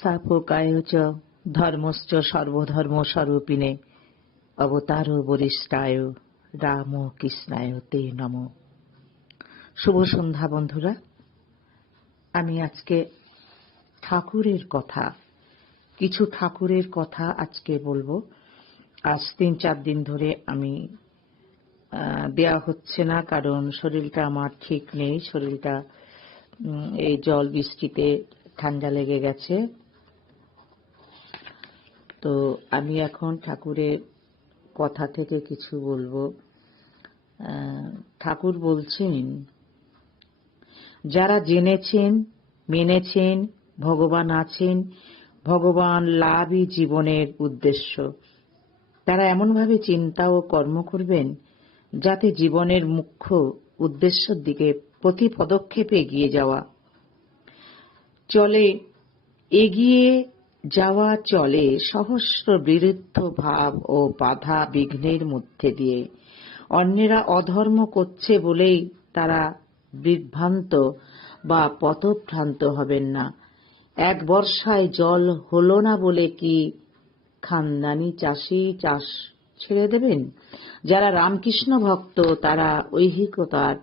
সংস্থাপকায় চ ধর্মশ্চ সর্বধর্মস্বরূপিণে অবতার বরিষ্ঠায় রাম কৃষ্ণায় তে নম। শুভ সন্ধ্যা বন্ধুরা। আমি আজকে কিছু ঠাকুরের কথা আজকে বলবো। আজ 3-4 দিন ধরে আমি দেয়া হচ্ছে না, কারণ শরীরটা আমার ঠিক নেই। শরীরটা এই জল বৃষ্টিতে ঠান্ডা লেগে গেছে। তো আমি এখন ঠাকুরের কথা থেকে কিছু বলবো। ঠাকুর বলছেন, যারা জেনেছেন মেনেছেন ভগবান আছেন, ভগবান লাভই জীবনের উদ্দেশ্য, তারা এমনভাবে চিন্তা ও কর্ম করবেন যাতে জীবনের মুখ্য উদ্দেশ্যের দিকে প্রতি পদক্ষেপে এগিয়ে যাওয়া চলে সহস্র বিরুদ্ধ ভাব ও বাধা বিঘ্নের মধ্যে দিয়ে। অন্যেরা অধর্ম করছে বলেই তারা বিভ্রান্ত বা পথভ্রান্ত হবেন না। এক বর্ষায় জল হলো না বলে কি খানদানি চাষি চাষ ছেড়ে দেবেন? যারা রামকৃষ্ণ ভক্ত তারা ঐহিকতার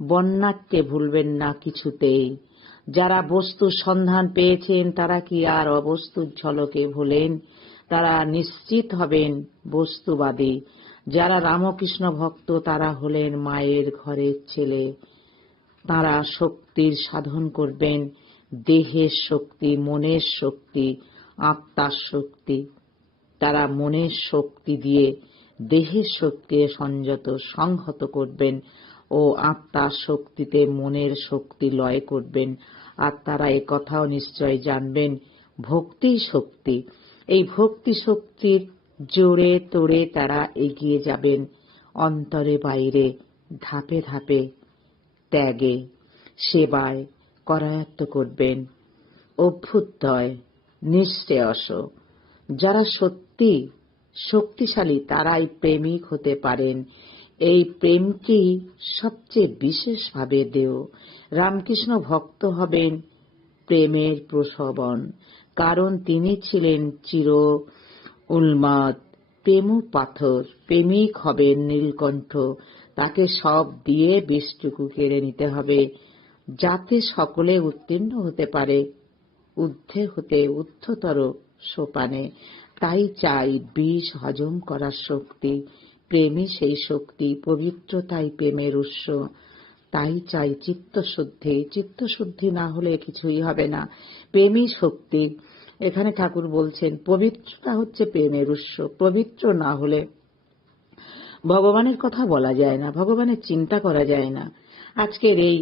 বন্যাকে ভুলবেন না কিছুতেই। যারা বস্তুর সন্ধান পেয়েছেন তারা কি আর অবস্তুর ঝলকে ভোলেন? তারা নিশ্চিত হবেন বস্তুবাদী। যারা রামকৃষ্ণ ভক্ত তারা হলেন মায়ের ঘরের ছেলে। তারা শক্তির সাধন করবেন, দেহের শক্তি, মনের শক্তি, আত্মার শক্তি। তারা মনের শক্তি দিয়ে দেহের শক্তিকে সংহত করবেন ও আত্মার শক্তিতে মনের শক্তি লয় করবেন। আর তারা একথাও নিশ্চয় জানবেন, ভক্তি শক্তি। এই ভক্তি শক্তির জোরে তোড়ে তারা এগিয়ে যাবেন অন্তরে বাইরে, ধাপে ধাপে ত্যাগে, সেবায় করায়ত্ত করবেন অভ্যুদয় নিশ্চেয়স। যারা সত্যি শক্তিশালী তারাই প্রেমিক হতে পারেন। এই প্রেমকেই সবচেয়ে বিশেষভাবে দেও। রামকৃষ্ণ ভক্ত হবেন প্রেমের প্রসবন, কারণ তিনি ছিলেন চির উন্মাদ প্রেম পাথর। প্রেমিক হবেন নীলকণ্ঠ, তাকে সব দিয়ে বিষটুকু কেড়ে নিতে হবে যাতে সকলে উত্তীর্ণ হতে পারে ঊর্ধ্বে হতে ঊর্ধ্বতর সোপানে। তাই চাই বিষ হজম করার শক্তি, প্রেমই সেই শক্তি। পবিত্রতাই প্রেমের উৎস। তাই চাই চিত্তশুদ্ধি। চিত্তশুদ্ধি না হলে কিছুই হবে না। প্রেমই শক্তি। এখানে ঠাকুর বলছেন পবিত্রতা হচ্ছে প্রেমের উৎস। পবিত্র না হলে ভগবানের কথা বলা যায় না, ভগবানের চিন্তা করা যায় না। আজকের এই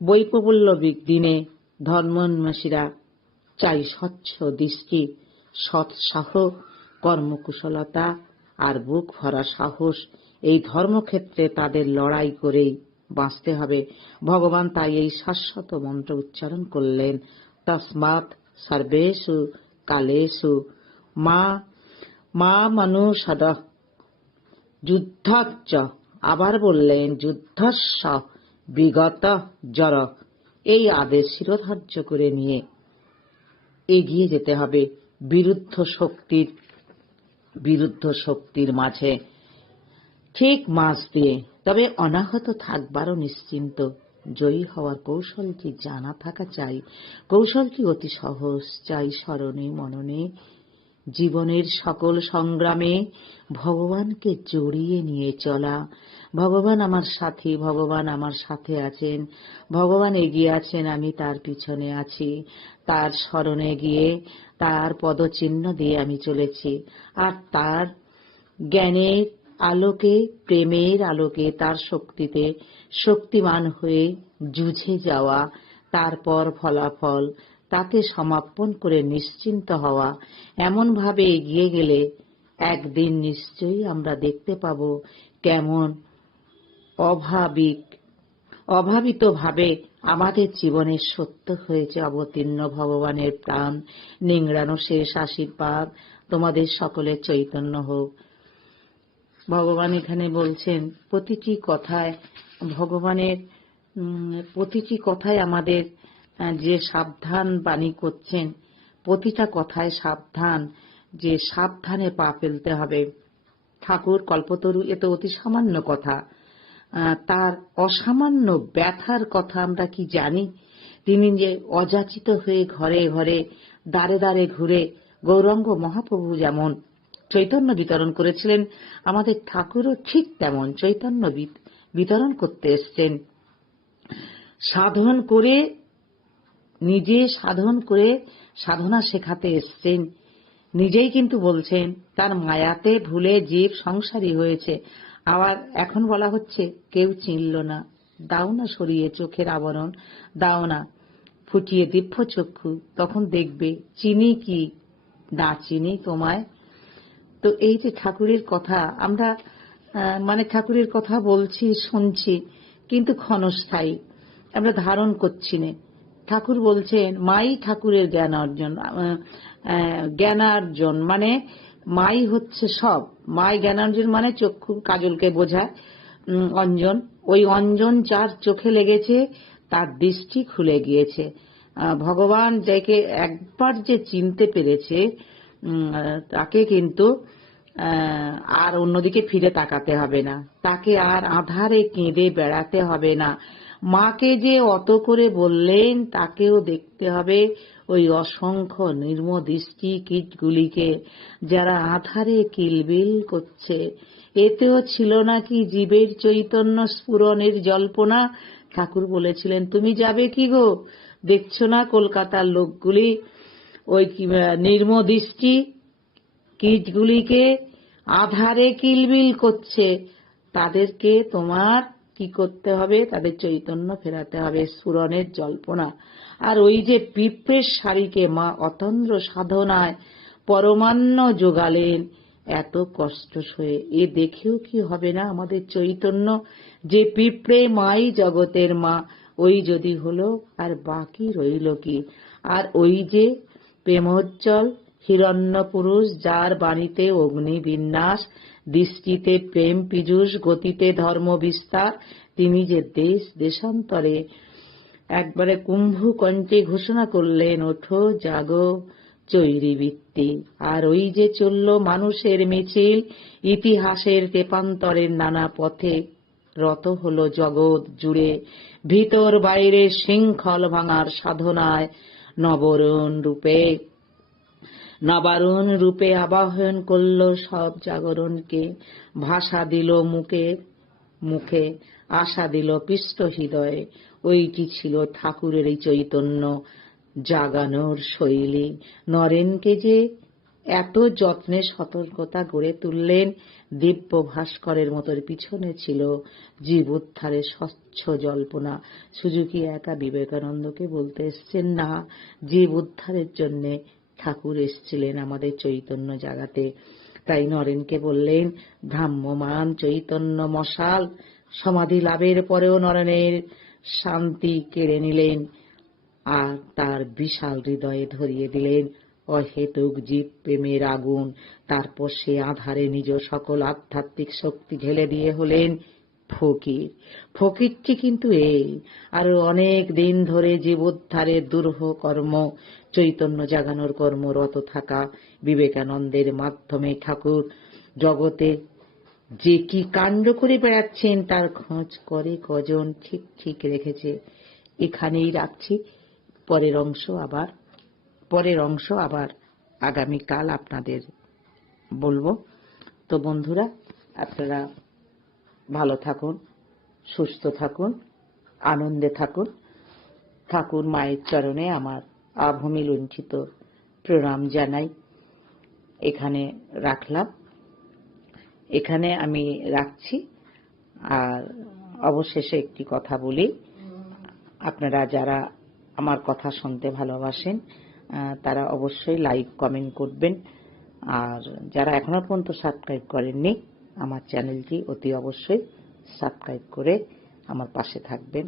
বৈপ্লবিক দিনে ধর্মোন্মেষীরা চাই স্বচ্ছ দৃষ্টি, সৎসাহ, কর্মকুশলতা আর বুক ভরা সাহস। এই ধর্মক্ষেত্রে তাদের লড়াই করেই বাঁচতে হবে। ভগবান তাই এই শাশ্বত মন্ত্র উচ্চারণ করলেন, তস্মাৎ সর্বেষু কালেষু মা মনুষদঃ যুদ্ধচ্চ। আবার বললেন যুদ্ধস্য বিগত জর। এই আদেশ শিরোধার্য করে নিয়ে এগিয়ে যেতে হবে বিরুদ্ধ শক্তির মাঝে, ঠিক মাঝ দিয়ে। তবে অনাহত থাকবারও নিশ্চিন্ত। জয়ী হওয়ার কৌশলটি জানা থাকা চাই। কৌশলটি অতি সহজ, চাই স্মরণে মননে জীবনের সকল সংগ্রামে ভগবানকে জড়িয়ে নিয়ে চলা। ভগবান আমার সাথী, ভগবান আমার সাথে আছেন, ভগবান এগিয়ে আছেন, আমি তার পিছনে আছি। তার স্মরণে গিয়ে তার পদচিহ্ন দিয়ে আমি চলেছি। আর তার জ্ঞানের আলোকে, প্রেমের আলোকে, তার শক্তিতে শক্তিমান হয়ে যুঝে যাওয়া, তারপর ফলাফল তাকে সমাপন করে নিশ্চিন্ত হওয়া। এমনভাবে এগিয়ে গেলে একদিন নিশ্চয়ই আমরা দেখতে পাব কেমন অভাবিতভাবে আমাদের জীবনে সত্য হয়েছে অবতীর্ণ ভগবানের প্রাণ নিংড়ানো শেষ আশীর্বাদ। তোমাদের সকলের চৈতন্য হোক। ভগবান এখানে বলছেন প্রতিটি কথায়, ভগবানের প্রতিটি কথায় আমাদের যে সাবধান বাণী করছেন, প্রতিটা কথায় সাবধান, যে সাবধানে পা ফেলতে হবে। ঠাকুর কল্পতরু এ তো অতি সামান্য কথা, তার অসামান্য ব্যথার কথা আমরা কি জানি? তিনি যে অযাচিত হয়ে ঘরে ঘরে দ্বারে দ্বারে ঘুরে গৌরাঙ্গ মহাপ্রভু যেমন চৈতন্য বিতরণ করেছিলেন, আমাদের ঠাকুরও ঠিক তেমন চৈতন্য বিতরণ করতে এসছেন। সাধন করে, নিজে সাধন করে সাধনা শেখাতে এসছেন। নিজেই কিন্তু বলছেন তার মায়াতে ভুলে জীব সংসারী হয়েছে। আবার এখন বলা হচ্ছে কেউ চিনল না, দাও না সরিয়ে চোখের আবরণ, দাও না ফুটিয়ে দিব্য চক্ষু, তখন দেখবে চিনি কি না চিনি তোমায়। তো এই যে ঠাকুরের কথা আমরা ঠাকুরের কথা বলছি, শুনছি, কিন্তু ক্ষণস্থায়ী, আমরা ধারণ করছি না। ঠাকুর বলছেন মাই ঠাকুরের জ্ঞানার্জন, মাই হচ্ছে সব। মাই জ্ঞানার্জন মানে চক্ষু কাজলকে বোঝায়, অঞ্জন। ওই অঞ্জন যার চোখে লেগেছে তার দৃষ্টি খুলে গিয়েছে। ভগবান যাকে একবার যে চিনতে পেরেছে, তাকে কিন্তু আর অন্যদিকে ফিরে তাকাতে হবে না, তাকে আর আধারে কেঁদে বেড়াতে হবে না। মাকে যে অত করে বললেন তাকেও দেখতে হবে ওই অসংখ্য নির্মদৃষ্টি কীটগুলিকে, যারা আধারে কিলবিল করছে। এতেও ছিল নাকি জীবের চৈতন্য স্ফুরণের জল্পনা। ঠাকুর বলেছিলেন তুমি যাবে কি গো, দেখছো না কলকাতার লোকগুলি ওই নির্মদৃষ্টি কীটগুলিকে আধারে কিলবিল করছে, তাদেরকে তোমার কি করতে হবে? তাদের চৈতন্য ফেরাতে হবে, স্ফুরণের জল্পনা। আর ওই যে পিঁপড়ের শাড়িকে মা অতন্দ্র সাধনায় পরমান্ন যোগালেন এত কষ্ট সয়ে, এ দেখেও কি হবে না আমাদের চৈতন্য? যে পিঁপড়ে মাই জগতের মা, ওই যদি হলো আর বাকি রইল কি? আর ওই যে প্রেমোজ্জ্বল হিরণ্য পুরুষ, যার বাণীতে অগ্নি বিন্যাস, দৃষ্টিতে প্রেম পীযূষ, গতিতে ধর্ম বিস্তার, তিনি যে দেশ দেশান্তরে একবারে কুম্ভকণ্ঠে ঘোষণা করলেন ওঠো জাগো চৈরীবৃত্তি। আর ওই যে চলল মানুষের মিছিল, ইতিহাসের তেপান্তরের নানা পথে, রত হল জগৎ জুড়ে ভিতর বাইরে শৃঙ্খল ভাঙার সাধনায়, নবারুণ রূপে আবাহন করল সব জাগরণকে, ভাষা দিল মুখে মুখে, আশা দিল পৃষ্ঠ হৃদয়ে। ওইটি ছিল ঠাকুরের এই চৈতন্য জাগানোর শৈলী। নরেনকে যে এত যত্নে সতর্কতা গড়ে তুললেন, দিব্য ভাস্করের মতো পিছনে ছিল জীব উদ্ধারের স্বচ্ছ জল্পনা। সুজুকি একা বিবেকানন্দকে বলতে এসছেন না, জীব উদ্ধারের জন্য ঠাকুর এসছিলেন আমাদের চৈতন্য জাগাতে। তাই নরেনকে বললেন ভ্রাম্যমান চৈতন্য মশাল। সমাধি লাভের পরেও নরেনের শান্তি কেড়ে নিলেন আর তার বিশাল হৃদয়ে ধরিয়ে দিলেন অহেতুক জীব প্রেমের আগুন। তারপর সে আধারে নিজ সকল আধ্যাত্মিক শক্তি ঢেলে দিয়ে হলেন ফকির। ফকিরটি কিন্তু এই আরো অনেক দিন ধরে জীবোদ্ধারের দুরূহ কর্ম, চৈতন্য জাগানোর কর্মরত থাকা বিবেকানন্দের মাধ্যমে ঠাকুর জগতে যে কি কাণ্ড করে বেড়াচ্ছেন তার খোঁজ করে কজন ঠিক ঠিক রেখেছে। এখানেই রাখছি, পরের অংশ আবার আগামীকাল আপনাদের বলবো। তো বন্ধুরা, আপনারা ভালো থাকুন, সুস্থ থাকুন, আনন্দে থাকুন। ঠাকুর মায়ের চরণে আমার আভূমি লুণ্ঠিত প্রণাম জানাই। এখানে রাখলাম, এখানে আমি রাখছি। আর অবশেষে একটি কথা বলি, আপনারা যারা আমার কথা শুনতে ভালোবাসেন তারা অবশ্যই লাইক কমেন্ট করবেন। আর যারা এখনো পর্যন্ত সাবস্ক্রাইব করেননি আমার চ্যানেলটি অতি অবশ্যই সাবস্ক্রাইব করে আমার পাশে থাকবেন।